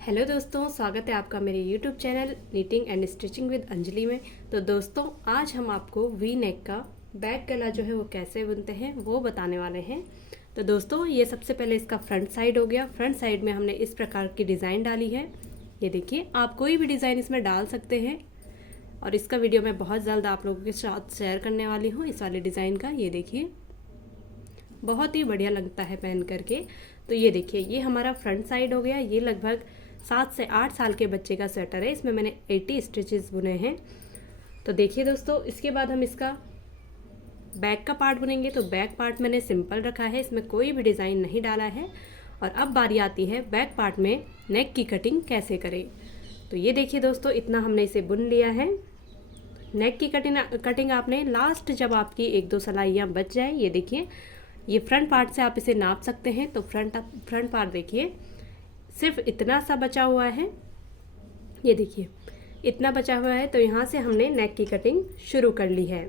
Hello दोस्तों, स्वागत है आपका मेरे YouTube channel knitting and stitching with Anjali में। तो दोस्तों, आज हम आपको वी नेक का बैक गला जो है वो कैसे बुनते हैं वो बताने वाले हैं। तो दोस्तों, ये सबसे पहले इसका फ्रंट साइड हो गया। फ्रंट साइड में हमने इस प्रकार की डिज़ाइन डाली है। ये देखिए, आप कोई भी डिज़ाइन इसमें डाल सकते हैं और इसका वीडियो मैं बहुत जल्द आप लोगों के साथ शेयर करने वाली हूँ इस वाले डिज़ाइन का। ये देखिए, बहुत ही बढ़िया लगता है पहन करके। तो ये देखिए, ये हमारा फ्रंट साइड हो गया। ये लगभग 7 से 8 साल के बच्चे का स्वेटर है। इसमें मैंने 80 स्टिचेस बुने हैं। तो देखिए दोस्तों, इसके बाद हम इसका बैक का पार्ट बुनेंगे। तो बैक पार्ट मैंने सिंपल रखा है, इसमें कोई भी डिज़ाइन नहीं डाला है। और अब बारी आती है बैक पार्ट में नेक की कटिंग कैसे करें। तो ये देखिए दोस्तों, इतना हमने इसे बुन लिया है। नेक की कटिंग आपने लास्ट जब आपकी 1-2 सिलाइयाँ बच जाए, ये देखिए, ये फ्रंट पार्ट से आप इसे नाप सकते हैं। तो फ्रंट पार्ट देखिए, सिर्फ इतना सा बचा हुआ है। ये देखिए, इतना बचा हुआ है। तो यहाँ से हमने नेक की कटिंग शुरू कर ली है।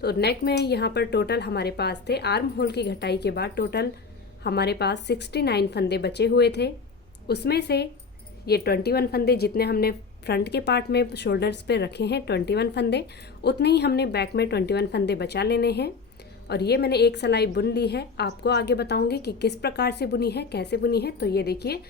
तो नेक में यहाँ पर टोटल हमारे पास थे, आर्म होल की घटाई के बाद टोटल हमारे पास 69 फंदे बचे हुए थे। उसमें से ये 21 फंदे जितने हमने फ्रंट के पार्ट में शोल्डर्स पे रखे हैं 21 फंदे, उतने ही हमने बैक में 21 फंदे बचा लेने हैं। और ये मैंने एक सिलाई बुन ली है। आपको आगे बताऊंगी कि किस प्रकार से बुनी है, कैसे बुनी है। तो ये देखिए,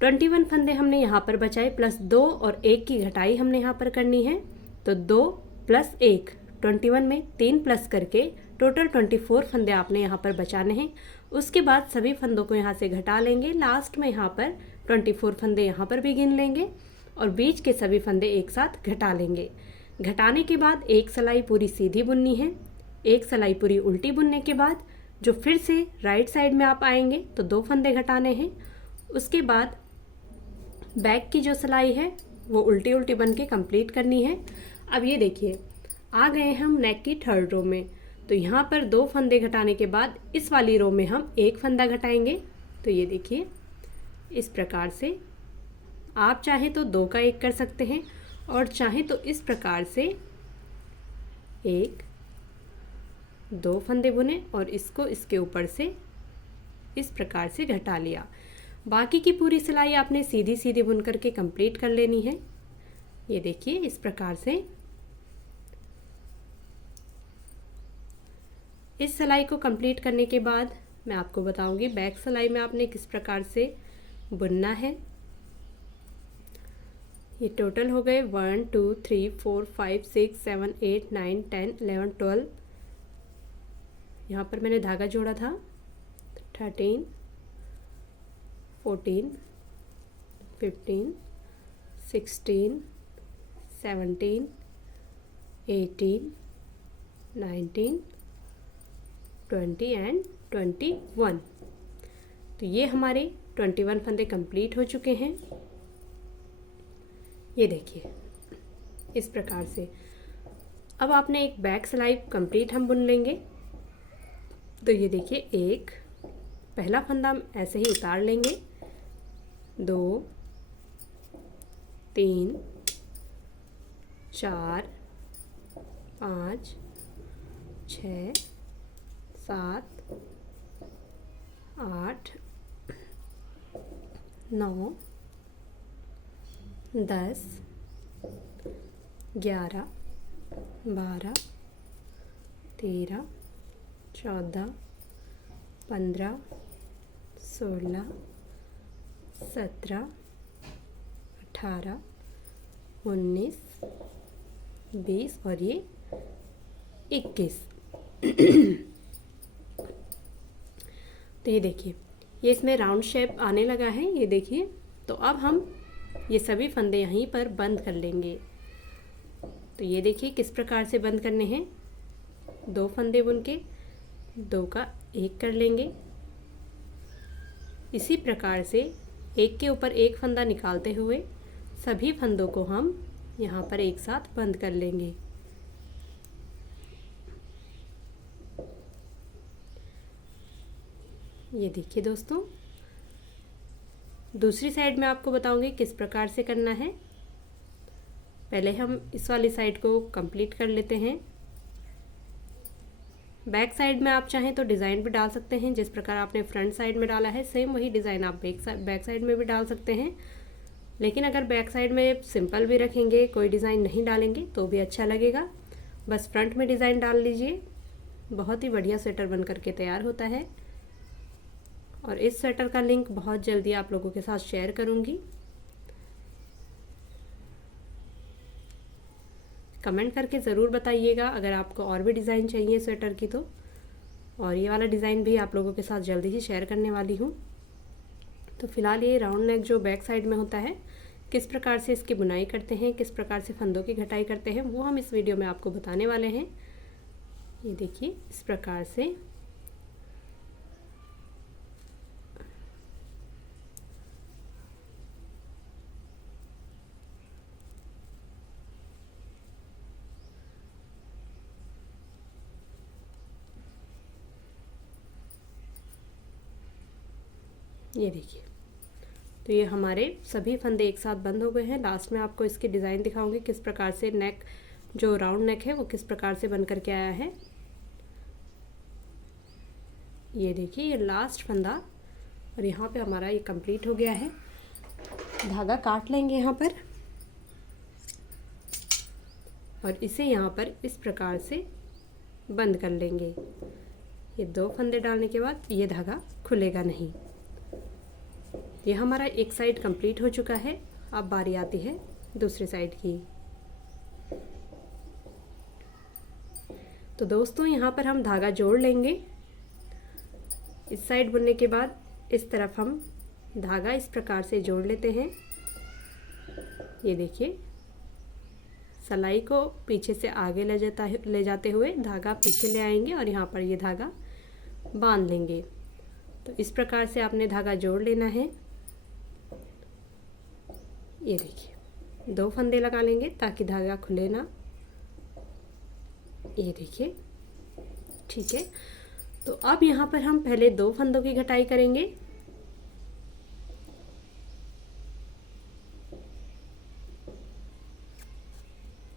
21 फंदे हमने यहाँ पर बचाए, प्लस 2 और 1 की घटाई हमने यहाँ पर करनी है। तो 2 प्लस 1, 21 में 3 प्लस करके टोटल 24 फंदे आपने यहाँ पर बचाने हैं। उसके बाद सभी फंदों को यहाँ से घटा लेंगे। लास्ट में यहाँ पर 24 फंदे यहाँ पर भी गिन लेंगे और बीच के सभी फंदे एक साथ घटा लेंगे। घटाने के बाद एक सिलाई पूरी सीधी बुननी है। एक सिलाई पूरी उल्टी बुनने के बाद जो फिर से राइट साइड में आप आएंगे तो 2 फंदे घटाने हैं। उसके बाद बैक की जो सिलाई है वो उल्टी उल्टी बन के कंप्लीट करनी है। अब ये देखिए, आ गए हम नेक की थर्ड रो में। तो यहाँ पर 2 फंदे घटाने के बाद इस वाली रो में हम 1 फंदा घटाएंगे। तो ये देखिए, इस प्रकार से आप चाहे तो 2 का 1 कर सकते हैं और चाहे तो इस प्रकार से 1 2 फंदे बुने और इसको इसके ऊपर से इस प्रकार से घटा लिया। बाकी की पूरी सिलाई आपने सीधी सीधी बुन करके कंप्लीट कर लेनी है। ये देखिए, इस प्रकार से इस सिलाई को कंप्लीट करने के बाद मैं आपको बताऊंगी बैक सिलाई में आपने किस प्रकार से बुनना है। ये टोटल हो गए 1 2 3 4 5 6 7 8 9 10 11 12। यहाँ पर मैंने धागा जोड़ा था 13 14 15 16 17 18 19 20 एंड 21। तो ये हमारे 21 फंदे कंप्लीट हो चुके हैं। ये देखिए, इस प्रकार से अब आपने एक बैक सिलाई कंप्लीट हम बुन लेंगे। तो ये देखिए, एक पहला फंदा हम ऐसे ही उतार लेंगे, 2 3 4 5 6 7 8 9 10 11 12 13 14 15 16 17 18 19 20 और ये 21। तो ये देखिए, ये इसमें राउंड शेप आने लगा है। ये देखिए, तो अब हम ये सभी फंदे यहीं पर बंद कर लेंगे। तो ये देखिए किस प्रकार से बंद करने हैं। 2 फंदे बुन के 2 का 1 कर लेंगे। इसी प्रकार से एक के ऊपर एक फंदा निकालते हुए सभी फंदों को हम यहाँ पर एक साथ बंद कर लेंगे। ये देखिए दोस्तों, दूसरी साइड में आपको बताऊंगी किस प्रकार से करना है। पहले हम इस वाली साइड को कंप्लीट कर लेते हैं। बैक साइड में आप चाहें तो डिज़ाइन भी डाल सकते हैं, जिस प्रकार आपने फ्रंट साइड में डाला है सेम वही डिज़ाइन आप बैक साइड में भी डाल सकते हैं। लेकिन अगर बैक साइड में सिंपल भी रखेंगे, कोई डिज़ाइन नहीं डालेंगे तो भी अच्छा लगेगा। बस फ्रंट में डिज़ाइन डाल लीजिए, बहुत ही बढ़िया स्वेटर बन करके तैयार होता है। और इस स्वेटर का लिंक बहुत जल्दी आप लोगों के साथ शेयर करूँगी। कमेंट करके ज़रूर बताइएगा अगर आपको और भी डिज़ाइन चाहिए स्वेटर की तो। और ये वाला डिज़ाइन भी आप लोगों के साथ जल्दी ही शेयर करने वाली हूँ। तो फिलहाल ये राउंड नेक जो बैक साइड में होता है, किस प्रकार से इसकी बुनाई करते हैं, किस प्रकार से फंदों की घटाई करते हैं, वो हम इस वीडियो में आपको बताने वाले हैं। ये देखिए इस प्रकार से ये देखिए। तो ये हमारे सभी फंदे एक साथ बंद हो गए हैं। लास्ट में आपको इसकी डिज़ाइन दिखाऊंगी किस प्रकार से नेक जो राउंड नेक है वो किस प्रकार से बन करके आया है। ये देखिए ये लास्ट फंदा और यहाँ पे हमारा ये कंप्लीट हो गया है। धागा काट लेंगे यहाँ पर और इसे यहाँ पर इस प्रकार से बंद कर लेंगे। ये 2 फंदे डालने के बाद ये धागा खुलेगा नहीं। ये हमारा एक साइड कंप्लीट हो चुका है। अब बारी आती है दूसरी साइड की। तो दोस्तों यहाँ पर हम धागा जोड़ लेंगे। इस साइड बुनने के बाद इस तरफ हम धागा इस प्रकार से जोड़ लेते हैं। ये देखिए सलाई को पीछे से आगे ले जाते हुए धागा पीछे ले आएंगे और यहाँ पर ये धागा बांध लेंगे। तो इस प्रकार से आपने धागा जोड़ लेना है। ये देखिए 2 फंदे लगा लेंगे ताकि धागा खुले ना। ये देखिए ठीक है। तो अब यहाँ पर हम पहले 2 फंदों की घटाई करेंगे।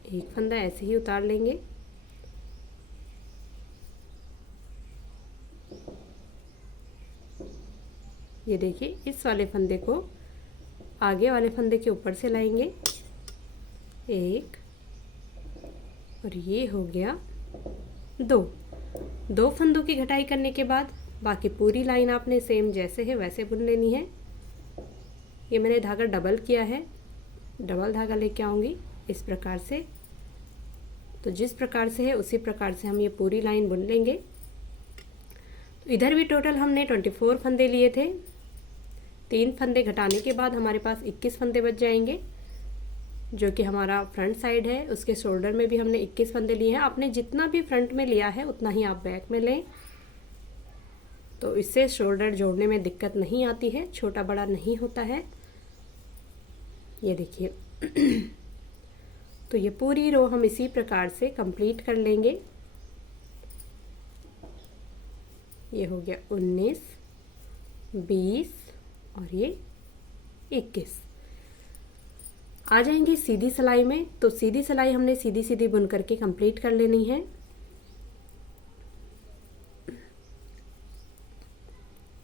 एक फंदा ऐसे ही उतार लेंगे। ये देखिए इस वाले फंदे को आगे वाले फंदे के ऊपर से लाएंगे, एक, और ये हो गया 2 फंदों की घटाई करने के बाद बाकी पूरी लाइन आपने सेम जैसे है वैसे बुन लेनी है। ये मैंने धागा डबल किया है, डबल धागा लेके आऊँगी इस प्रकार से। तो जिस प्रकार से है उसी प्रकार से हम ये पूरी लाइन बुन लेंगे। तो इधर भी टोटल हमने 24 फंदे लिए थे। 3 फंदे घटाने के बाद हमारे पास 21 फंदे बच जाएंगे, जो कि हमारा फ्रंट साइड है। उसके शोल्डर में भी हमने 21 फंदे लिए हैं। आपने जितना भी फ्रंट में लिया है उतना ही आप बैक में लें, तो इससे शोल्डर जोड़ने में दिक्कत नहीं आती है, छोटा बड़ा नहीं होता है। ये देखिए तो ये पूरी रो हम इसी प्रकार से कंप्लीट कर लेंगे। ये हो गया 19, 20 और ये 21। आ जाएंगे सीधी सिलाई में। तो सीधी सिलाई हमने सीधी सीधी बुन करके कंप्लीट कर लेनी है।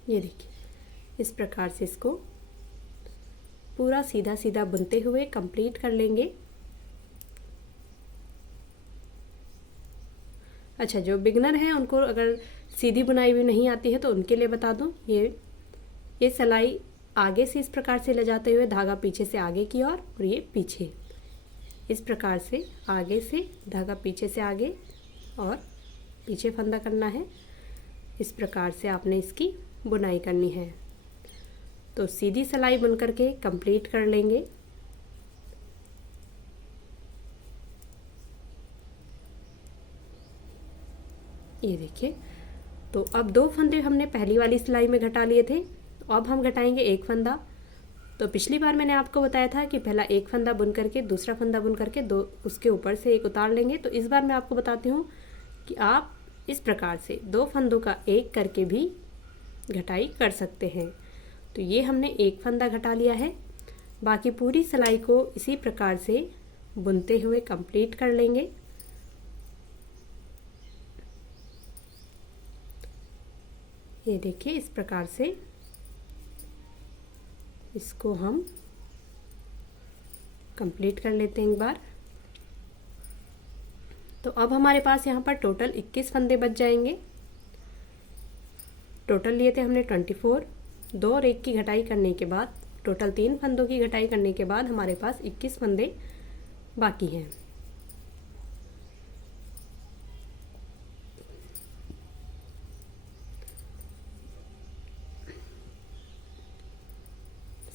ये देखिए इस प्रकार से इसको पूरा सीधा सीधा बुनते हुए कंप्लीट कर लेंगे। अच्छा, जो बिगनर हैं उनको अगर सीधी बुनाई भी नहीं आती है तो उनके लिए बता दूं, ये सिलाई आगे से इस प्रकार से ले जाते हुए धागा पीछे से आगे की ओर और ये पीछे इस प्रकार से आगे से धागा पीछे से आगे और पीछे फंदा करना है। इस प्रकार से आपने इसकी बुनाई करनी है। तो सीधी सिलाई बुन करके कंप्लीट कर लेंगे। ये देखिए, तो अब 2 फंदे हमने पहली वाली सिलाई में घटा लिए थे। अब हम घटाएंगे 1 फंदा। तो पिछली बार मैंने आपको बताया था कि पहला 1 फंदा बुन करके दूसरा फंदा बुन करके उसके ऊपर से एक उतार लेंगे। तो इस बार मैं आपको बताती हूँ कि आप इस प्रकार से 2 फंदों का एक करके भी घटाई कर सकते हैं। तो ये हमने 1 फंदा घटा लिया है। बाकी पूरी सिलाई को इसी प्रकार से बुनते हुए कंप्लीट कर लेंगे। ये देखिए इस प्रकार से इसको हम कंप्लीट कर लेते हैं एक बार। तो अब हमारे पास यहाँ पर टोटल 21 फंदे बच जाएंगे। टोटल लिए थे हमने 24, 2 और 1 की घटाई करने के बाद टोटल 3 फंदों की घटाई करने के बाद हमारे पास 21 फंदे बाकी हैं।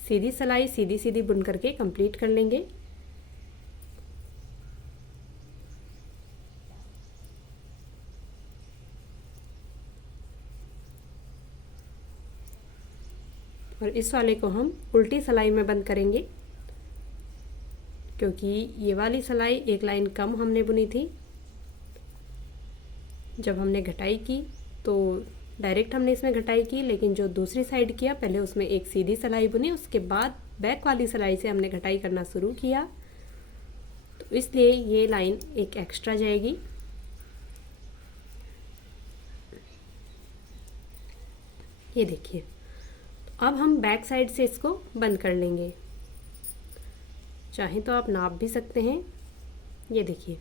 सीधी सिलाई सीधी सीधी बुन करके कंप्लीट कर लेंगे। और इस वाले को हम उल्टी सिलाई में बंद करेंगे, क्योंकि ये वाली सिलाई एक लाइन कम हमने बुनी थी। जब हमने घटाई की तो डायरेक्ट हमने इसमें घटाई की, लेकिन जो दूसरी साइड किया पहले उसमें एक सीधी सिलाई बुनी, उसके बाद बैक वाली सिलाई से हमने घटाई करना शुरू किया, तो इसलिए ये लाइन एक एक्स्ट्रा जाएगी। ये देखिए, अब हम बैक साइड से इसको बंद कर लेंगे। चाहे तो आप नाप भी सकते हैं। ये देखिए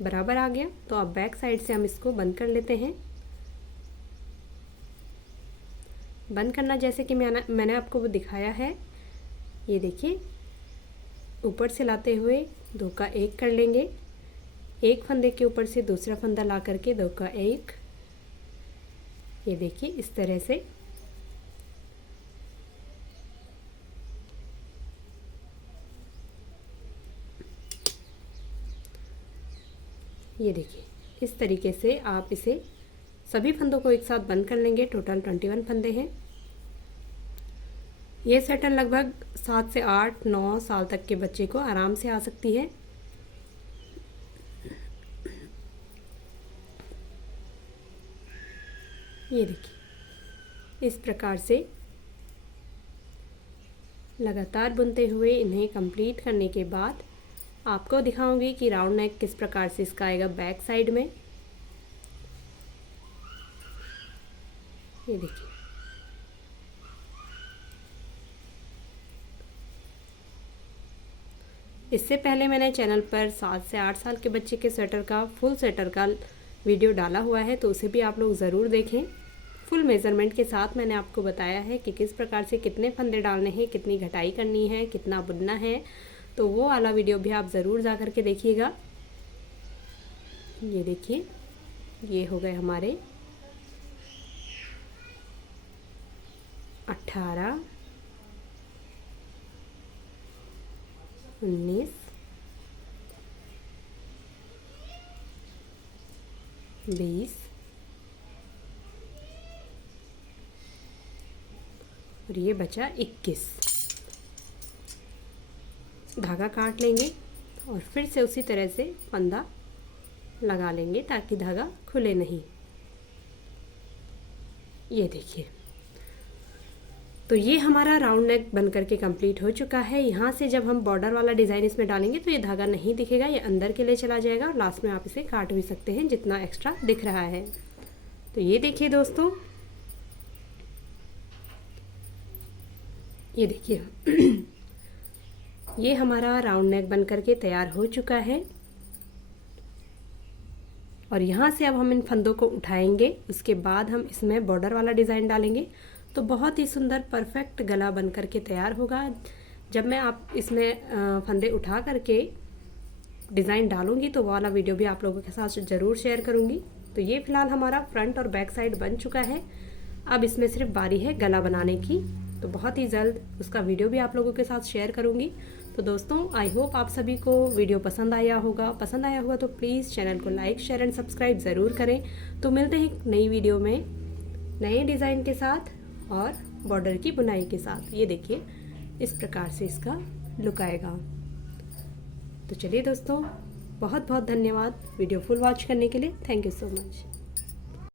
बराबर आ गया, तो अब बैक साइड से हम इसको बंद कर लेते हैं। बंद करना जैसे कि मैंने आपको वो दिखाया है। ये देखिए ऊपर से लाते हुए 2 का 1 कर लेंगे, एक फंदे के ऊपर से दूसरा फंदा ला करके 2 का 1। ये देखिए इस तरह से ये देखिए इस तरीके से आप इसे सभी फंदों को एक साथ बंद कर लेंगे। टोटल 21 फंदे हैं। ये स्वेटर लगभग 7 से 8-9 साल तक के बच्चे को आराम से आ सकती है। ये देखिए इस प्रकार से लगातार बुनते हुए इन्हें कंप्लीट करने के बाद आपको दिखाऊंगी कि राउंड नेक किस प्रकार से इसका आएगा बैक साइड में। ये देखिए इससे पहले मैंने चैनल पर 7 से 8 साल के बच्चे के स्वेटर का फुल स्वेटर का वीडियो डाला हुआ है, तो उसे भी आप लोग ज़रूर देखें। फुल मेज़रमेंट के साथ मैंने आपको बताया है कि किस प्रकार से कितने फंदे डालने हैं, कितनी घटाई करनी है, कितना बुनना है, तो वो वाला वीडियो भी आप ज़रूर जा कर के देखिएगा। ये देखिए ये हो गए हमारे 18, 19, 20 और ये बचा 21। धागा काट लेंगे और फिर से उसी तरह से फंदा लगा लेंगे ताकि धागा खुले नहीं। ये देखिए तो ये हमारा राउंड नेक बन करके कंप्लीट हो चुका है। यहाँ से जब हम बॉर्डर वाला डिज़ाइन इसमें डालेंगे तो ये धागा नहीं दिखेगा, ये अंदर के लिए चला जाएगा और लास्ट में आप इसे काट भी सकते हैं जितना एक्स्ट्रा दिख रहा है। तो ये देखिए दोस्तों, ये देखिए ये हमारा राउंड नेक बन करके तैयार हो चुका है। और यहाँ से अब हम इन फंदों को उठाएंगे, उसके बाद हम इसमें बॉर्डर वाला डिज़ाइन डालेंगे तो बहुत ही सुंदर परफेक्ट गला बन करके तैयार होगा। जब मैं आप इसमें फंदे उठा करके डिज़ाइन डालूंगी तो वो वाला वीडियो भी आप लोगों के साथ ज़रूर शेयर करूंगी। तो ये फिलहाल हमारा फ्रंट और बैक साइड बन चुका है। अब इसमें सिर्फ बारी है गला बनाने की, तो बहुत ही जल्द उसका वीडियो भी आप लोगों के साथ शेयर करूंगी। तो दोस्तों आई होप आप सभी को वीडियो पसंद आया होगा तो प्लीज़ चैनल को लाइक शेयर एंड सब्सक्राइब ज़रूर करें। तो मिलते हैं नई वीडियो में नए डिज़ाइन के साथ और बॉर्डर की बुनाई के साथ। ये देखिए इस प्रकार से इसका लुक आएगा। तो चलिए दोस्तों, बहुत बहुत धन्यवाद वीडियो फुल वॉच करने के लिए। Thank you so much.